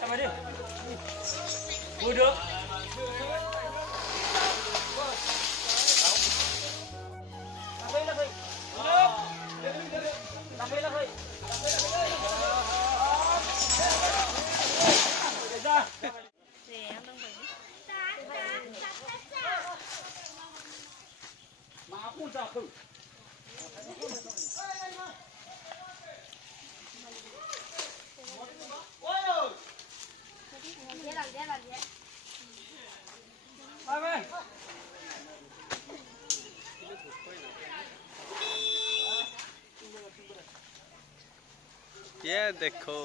sama dia. Duduk. Aku tak tahu. ये देखो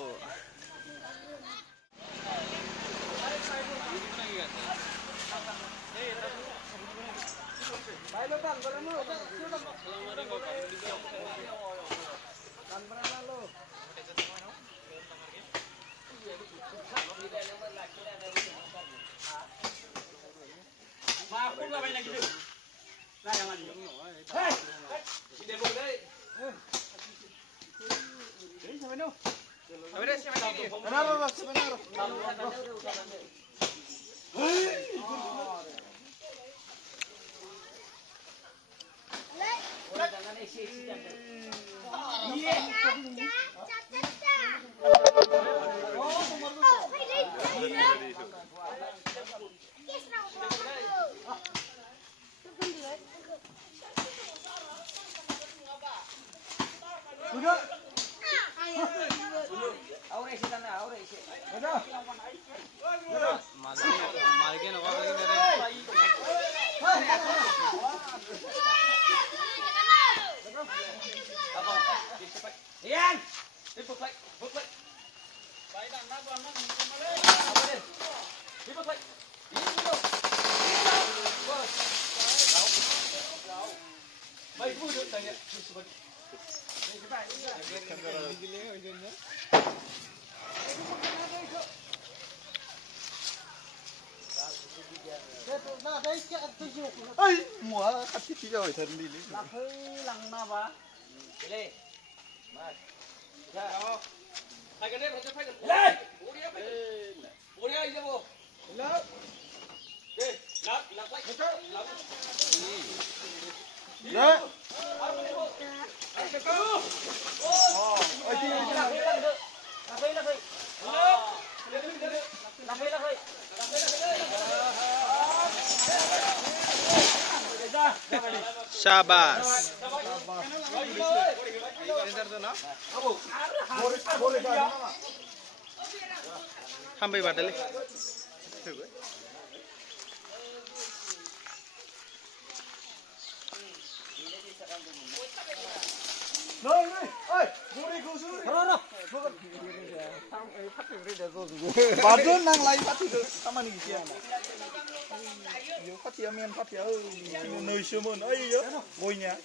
ơi mua cắt thịt rồi thần đi lấy Lắc hơi lăng na ba. Lên. Mà. Dạ. Hai cái này phải phải lên. Bố đi phải. Bố đi ai vô. Lên. Đi, lắc lắc lại. Lắc. đấy Ôi chị lắc đi lắc được. Lắc đi lắc đi. Lắc đi lắc đi. शाबाश sampai badal Badun nang lain pati tu sama ni siang. Yo pati amian pati ơi, nơi xưa môn ấy yo, ngồi nhà.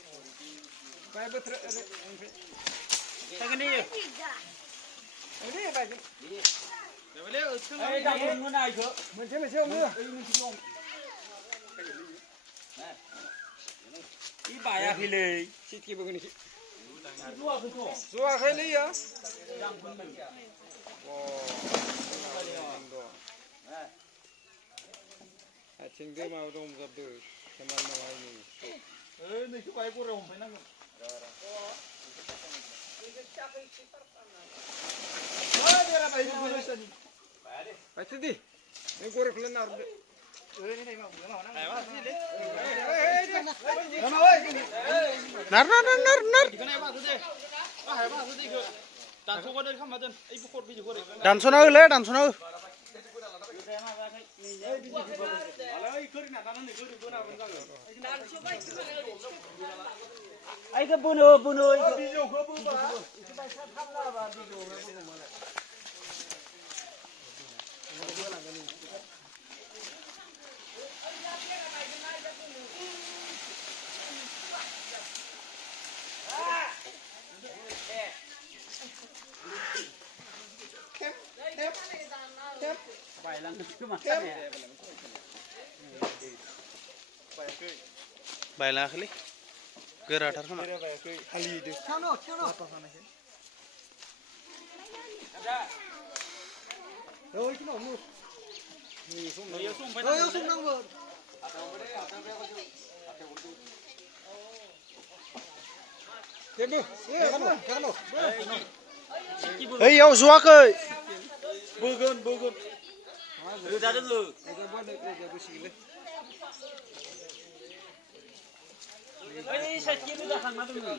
Tangan dia. Ini apa sih? Eh, dah pun mana itu? Macam macam mưa. Ibaya kile. Sikit begini. Dua betul. Suah kali ya. Yang pun bagi. Acing dia mau dong sabdu. Kenal malah ini. Ni cuba aku rom pernah. Dia apa itu tulisan ni? Pasti di. Ni gua reklan nar. nar nar nar nar dansona le dansona Ai ke bunuh bunuh. Video gua bu ba. Bài lăng cứ mà cắt nè. bayla khali गोराथार खोमा बेराबायाखै हालिदो लाफा खानायखाय ओइयाव जवाखै बोगोन रोजा दोङो ओइ साइडखि रोजा थांना दोङो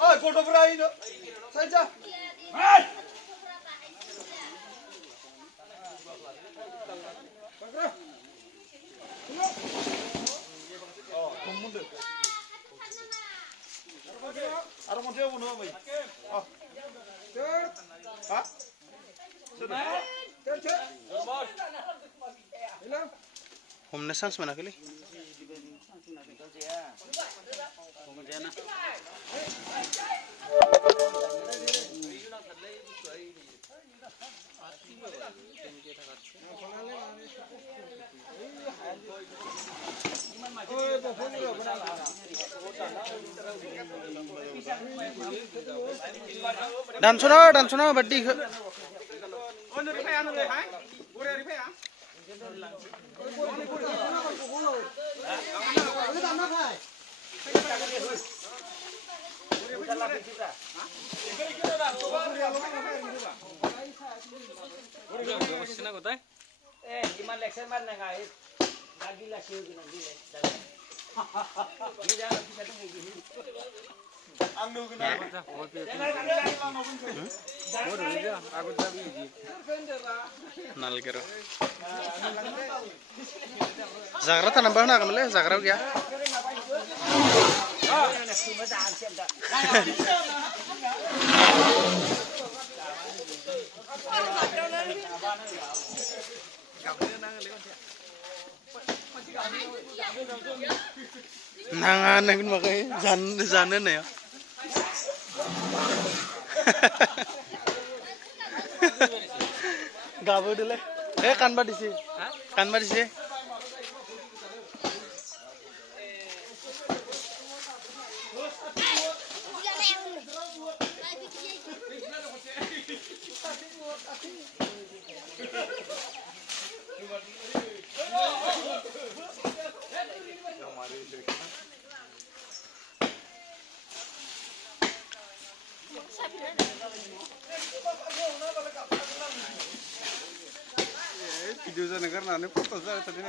ओइ गथ'फोरा इनो साइड जा आरो मोनसे बुनो बै हा हमनो चान्स मोनाखैलै दानस'ना बादिखौ gimana lekser mana ngai lagi lah siu gini gini dia bisa tuh gini आंनो गोना नालगेर जाग्रा थानांबा होनो हागोनलै जाग्रा गैया नाङा होननायखौ नुवाखै जानो होननाया गाबोदोलै कानबा दिसे भिडिअ जानो गारनानै फट' जाबाय थादों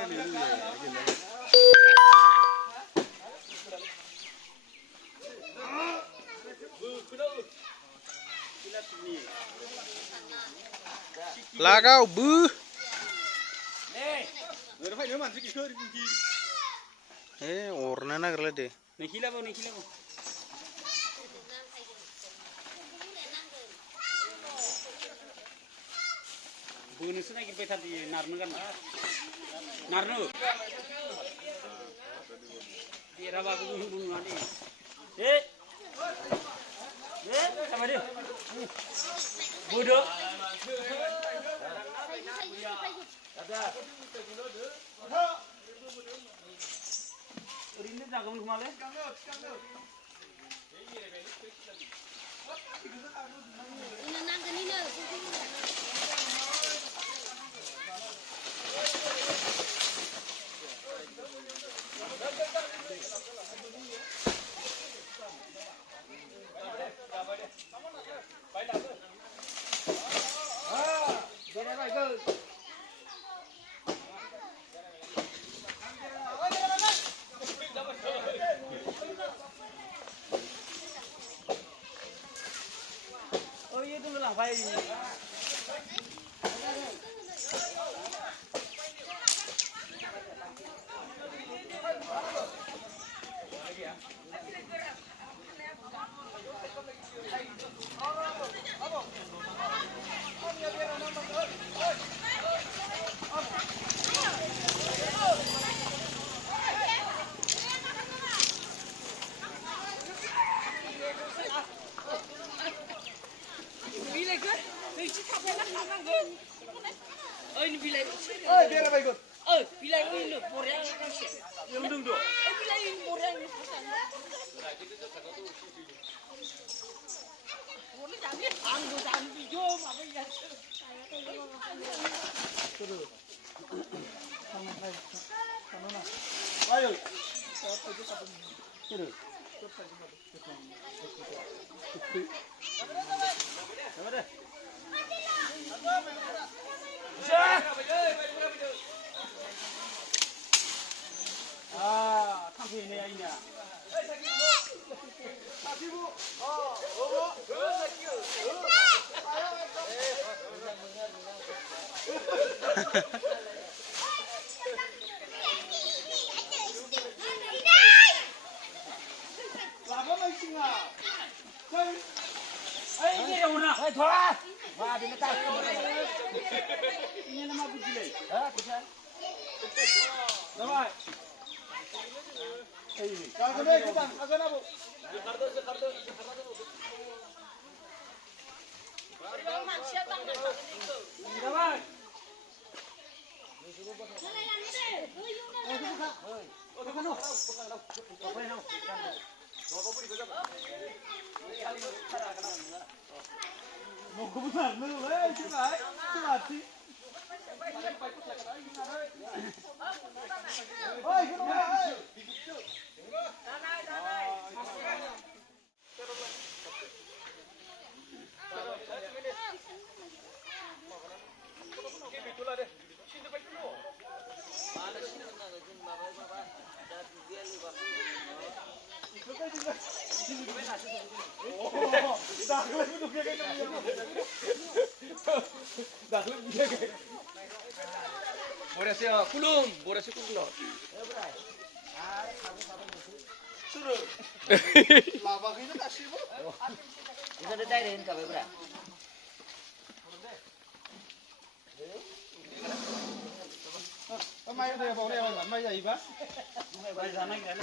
लागाव बो अरनो नागिरला दे बोनोसो नागिरबाय थादों नारनो गारना नारनो देराबाबो बुंनो नङा दे साबाय दे बोदो ओरैनो जागौमोन खोमालै लांफाय Ơi bilai. Oi, biar apa ikut? Bilai ini borang kasih. Yang dong do. Bilai borang. Boleh jadi anggutan video apa ya? Ayo. Ah, sampai ini aja. Lama mai singa. Ini yang mana? Thola. Wah, di letak. Ini nama bujile. Bisa. Давай. Ini. Kagak deh kita, kagak nabu. Давай. Mau kebenar lu, cuma mati. Oi, kenapa? Borasnya kulum, borasnya kulum. Suruh. Lava kita kasih bu. Bisa ditairin kabe bra. Mai đây vào đây mà mai dày bác. Mai sana kan.